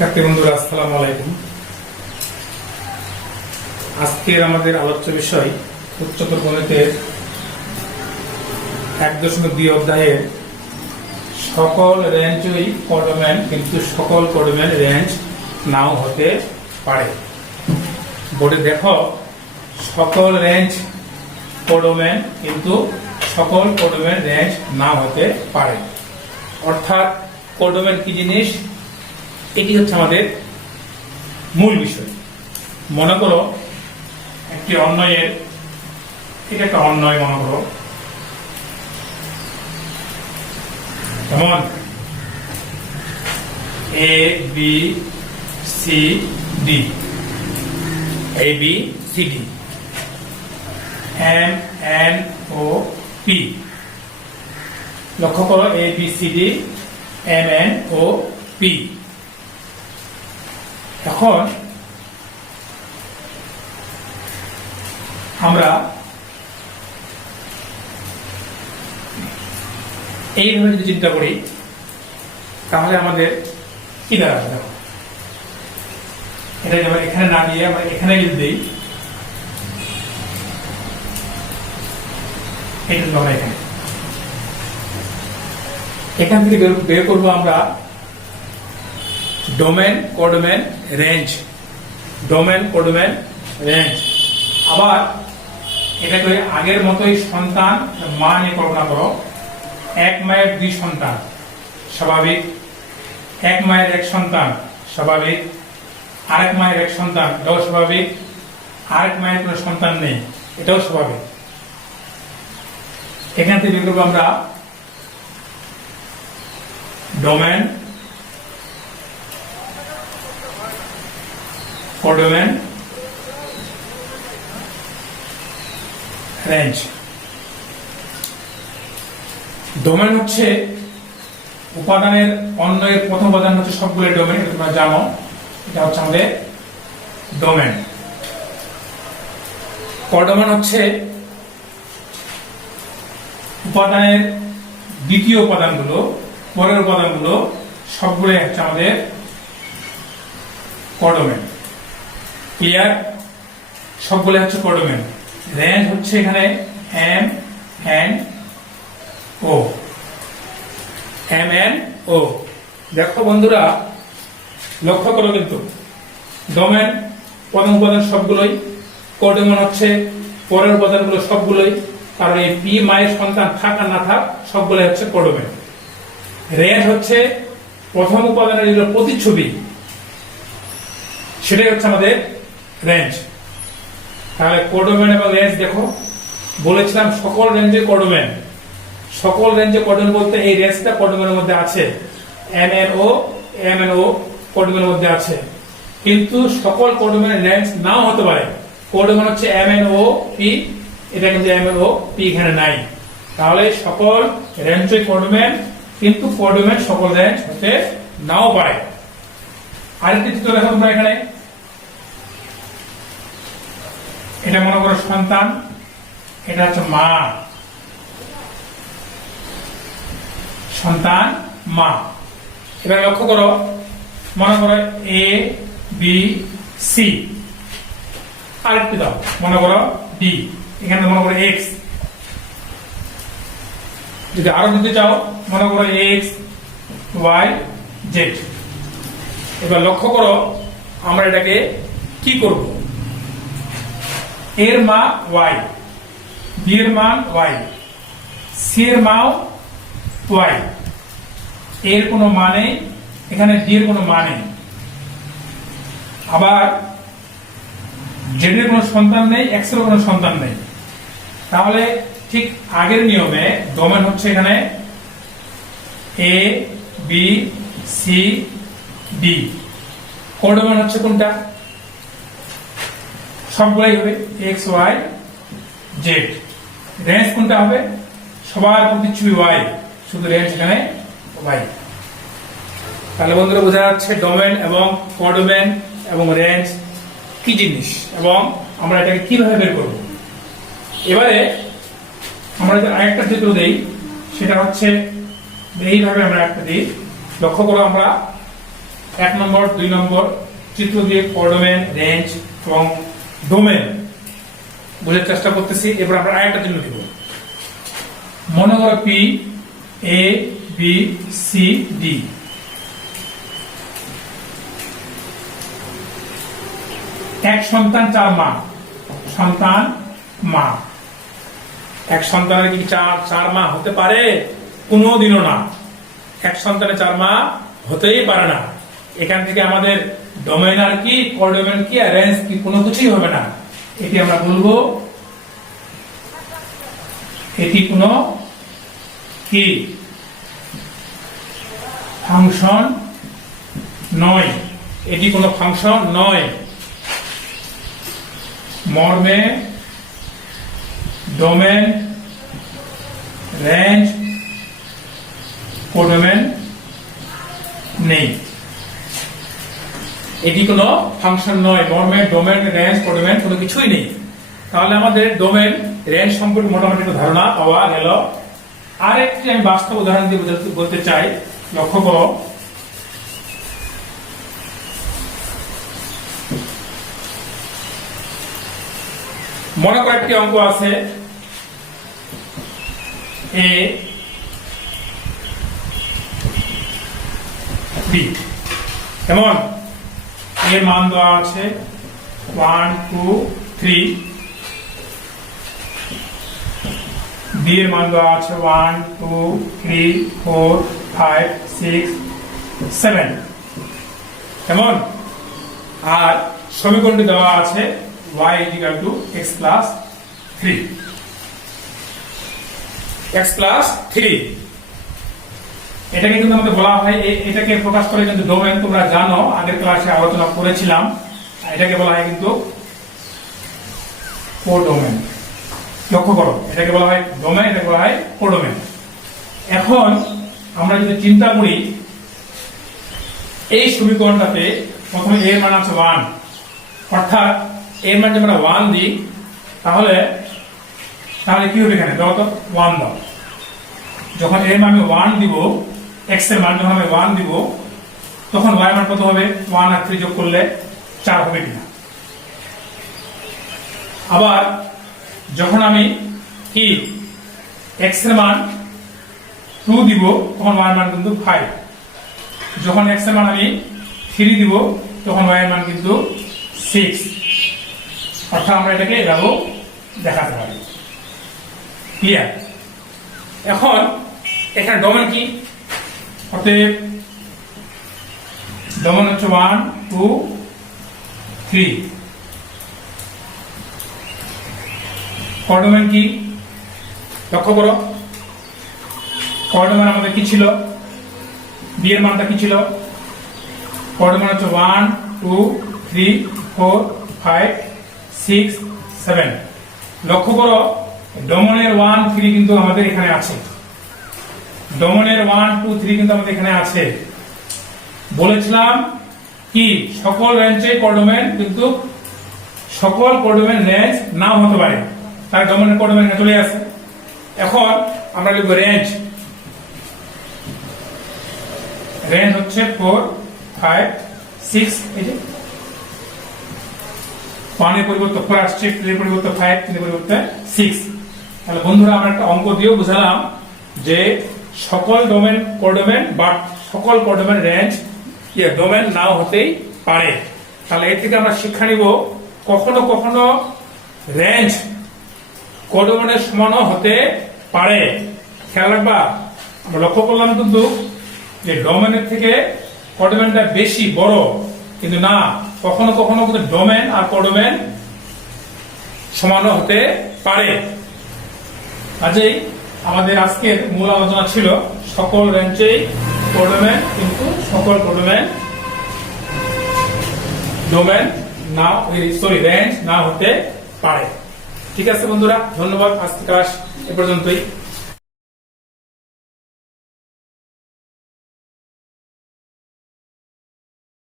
শিক্ষার্থী বন্ধুরা আসসালামু আলাইকুম। আজকের আমাদের আলোচ্য বিষয় উচ্চতর গণিতের 1.2 অধ্যায়ের সকল রেঞ্জই কোডোমেন, কিন্তু সকল কোডোমেন রেঞ্জ নাও হতে পারে। বোর্ডে দেখো, সকল রেঞ্জ কোডোমেন, কিন্তু সকল কোডোমেন রেঞ্জ নাও হতে পারে। অর্থাৎ কোডোমেন কি জিনিস, এটি হচ্ছে আমাদের মূল বিষয়। মনে করো একটি অন্বয়ের, এটা একটা অন্বয় মনে করো, যেমন A B C D, A B C D, M N O P. লক্ষ্য করো, A B C D, M N O P. এখন আমরা এইভাবে যদি চিন্তা করি, তাহলে আমাদের কি দাঁড়াবে? দেখো, এটা যেমন এখানে না দিয়ে আমরা এখানে যদি দিই, এটা আমরা এখান থেকে বের করবো আমরা domain, codomain, range. Domain, codomain, range. আবার এটাকে আগের মতোই সন্তান মা নিয়ে কল্পনা করো। এক মায়ের দুই সন্তান স্বাভাবিক, এক মায়ের এক সন্তান স্বাভাবিক, আরেক মায়ের এক সন্তান এটাও স্বাভাবিক, আরেক মায়ের কোনো সন্তান নেই এটাও স্বাভাবিক। এখান থেকে বের করবো আমরা ডোমেন, কোডোমেন, রেঞ্জ। ডোমেন হচ্ছে উপাদানের, অন্যের প্রথম উপাদান হচ্ছে সবগুলো ডোমেন, এটা তোমরা জানো। এটা হচ্ছে আমাদের ডোমেন। কোডোমেন হচ্ছে উপাদানের দ্বিতীয় উপাদানগুলো, পরের উপাদানগুলো সবগুলো হচ্ছে আমাদের কোডোমেন। ক্লিয়ার? সবগুলো হচ্ছে কোডোমেন। রেঞ্জ হচ্ছে এখানে M N O, M N O. দেখো বন্ধুরা, লক্ষ্য করো, কিন্তু ডোমেন প্রথম উপাদান সবগুলোই, কোডোমেন হচ্ছে পরের উপাদানগুলো সবগুলোই। কারণ এই পি মায়ের সন্তান থাক আর না থাক, সবগুলো হচ্ছে কোডোমেন। রেঞ্জ হচ্ছে প্রথম উপাদানের যেগুলো প্রতিচ্ছবি, সেটাই হচ্ছে আমাদের রেঞ্জ। তাহলে কোডোমেন এবং রেঞ্জ দেখো, বলেছিলাম সকল রেঞ্জে কোডোমেন। সকল রেঞ্জে কোডোমেন বলতে এই রেঞ্জটা কোডোমেনের মধ্যে আছে, এম এন ও কোডোমেনের মধ্যে আছে। কিন্তু সকল কোডোমেনের রেঞ্জ নাও হতে পারে। কোডোমেন হচ্ছে এম এন ও পি, এটা কিন্তু এম এন ও পি এখানে নাই। তাহলে সকল রেঞ্জই কোডোমেন, কিন্তু কোডোমেন সকল রেঞ্জ হতে নাও পারে। আরেকটি চিত্র দেখো তোমরা এখানে, এটা মনে করো সন্তান, এটা হচ্ছে মা, সন্তান মা। এবার লক্ষ্য করো, মনে করো এ বি সি, আরেকটি দাও, মনে করো ডি, এখানে মনে করো এক্স। যদি আরো দিতে চাও, মনে করো এক্স ওয়াই জেড। এবার লক্ষ্য করো, আমরা এটাকে কি করব? এর মা ওয়াই, বি এর মান ওয়াই, সি এর মাও ওয়াই। এর কোনো মানে, এখানে ডি এর কোনো মানে। আবার জেড এর কোনো সন্তান নেই, এক্স এর কোনো সন্তান নেই। তাহলে ঠিক আগের নিয়মে ডোমেন হচ্ছে এখানে এ বি সি ডি। কোডোমেন হচ্ছে কোনটা? সবগুলাই হবে এক্স ওয়াই জেড। রেঞ্জ কোনটা হবে? সবার প্রতিচ্ছবি ওয়াই, শুধু রেঞ্জ এখানে ওয়াই। তাহলে বন্ধুরা বোঝা যাচ্ছে ডোমেন এবং কোডোমেন এবং রেঞ্জ কি জিনিস এবং আমরা এটাকে কিভাবে বের করব। এবারে আমরা যে আরেকটা চিত্র দেই, সেটা হচ্ছে এইভাবে আমরা একটা দিই। লক্ষ্য করো, আমরা 1 নম্বর 2 নম্বর চিত্র দিয়ে কোডোমেন, রেঞ্জ এবং ডোমেন বোঝার চেষ্টা করতেছি। এবার আমরা আরেকটা চিহ্ন দিব। মনে করো P A B C D, এক সন্তান 4 মা, সন্তান মা। এক সন্তানের কি 4 মা হতে পারে? কোনোদিনও না। এক সন্তানের 4 মা হতেই পারে না। এখান থেকে আমাদের ডোমেন আর কি, কোডোমেন কি, আর রেঞ্জ কি, কোনো কিছুই হবে না। এটি আমরা বলবো এটি কোনো কি ফাংশন নয়। এটি কোনো ফাংশন নয়। মর্মে ডোমেন, রেঞ্জ, কোডোমেন নেই। এটি কোনো ফাংশন নয়। মর্মে ডোমেন, রেঞ্জ, কোডোমেন কোনো কিছুই নেই। তাহলে আমাদের ডোমেন, রেঞ্জ সম্পর্কে মোটামুটি একটা ধারণা পাওয়া গেল। আরেকটি আমি বাস্তব উদাহরণ দিয়ে বলতে চাই। লক্ষ্য করো, মনে করো একটি অঙ্ক আছে এ বি, কেমন? এর মান দেওয়া আছে 1 2 3, বি এর মান দেওয়া আছে 1 2 3 4 5 6 7, কেমন? আর সমীকরণটি দেওয়া আছে y = x plus 3, x plus 3। এটাকে কিন্তু আমাদের বলা হয়, এটাকে প্রকাশ করে কিন্তু ডোমেন। তোমরা জানো, আগের ক্লাসে আলোচনা করেছিলাম। এটাকে বলা হয় কিন্তু কোডোমেন। লক্ষ্য করো, এটাকে বলা হয় ডোমেন, এটাকে বলা হয় কোডোমেন। এখন আমরা যদি চিন্তা করি এই সমীকরণটাতে, প্রথমে এর মান আছে 1, অর্থাৎ এর মান যদি আমরা 1 দিই তাহলে কি হবে? এখানে দাও তো 1 দাও। যখন এর মান আমি 1 দিব, x এর মান যখন আমি 1 দিব, তখন y এর মান কত হবে? 1 আর 3 যোগ করলে 4 হবে কিনা? আবার যখন আমি কি x এর মান 2 দিব, তখন y এর মান কিন্তু 5। যখন x এর মান আমি 3 দিব, তখন y এর মান কিন্তু 6। অর্থাৎ আমরা এটাকে এভাবেও দেখাতে পারি। ক্লিয়ার? এখন এখানে ডোমেন কি? অতএব ডোমেন হচ্ছে 1 2 3। কোডোমেন কি? লক্ষ্য করো, কোডোমেন আমাদের কি ছিল? বি এর মানটা কি ছিল? কোডোমেন হচ্ছে 1 2 3 4 5 6 7। লক্ষ্য করো, ডোমেনের 1 3 কিন্তু আমাদের এখানে আছে। ডোমেনের 1 2 3 কিন্তু আমাদের এখানে আছে। বলেছিলাম কি সকল রেঞ্জে কোডোমেন, কিন্তু সকল কোডোমেন রেঞ্জ নাও হতে পারে। তার ডোমেনের কোডোমেন চলে আসে। এখন আমরা লিখব রেঞ্জ। রেঞ্জ হচ্ছে 4 5 6। এই যে 1 এর পরিবর্তে 4 আসছে, 2 এর পরিবর্তে 5, 3 এর পরিবর্তে 6। তাহলে বন্ধুরা আমরা একটা অঙ্ক দিয়েও বুঝালাম যে সকল ডোমেন কোডোমেন, বাট সকল কোডোমেন রেঞ্জ ডোমেন নাও হতেই পারে। তাহলে এর থেকে আমরা শিক্ষা নিব, কখনো কখনো রেঞ্জ কোডোমেনের সমানও হতে পারে। খেয়াল রাখবা। আমরা লক্ষ্য করলাম কিন্তু যে ডোমেনের থেকে কোডোমেনটা বেশি বড়, কিন্তু না, কখনো কখনো কিন্তু ডোমেন আর কোডোমেন সমানও হতে পারে। কাজেই আমাদের আজকের মূল আলোচনা ছিল সকল রেঞ্জেই কোডোমেন, কিন্তু সকল কোডোমেন ডোমেন না, রেঞ্জ না হতে পারে। ঠিক আছে বন্ধুরা, ধন্যবাদ। আজকে ক্লাস এ পর্যন্তই।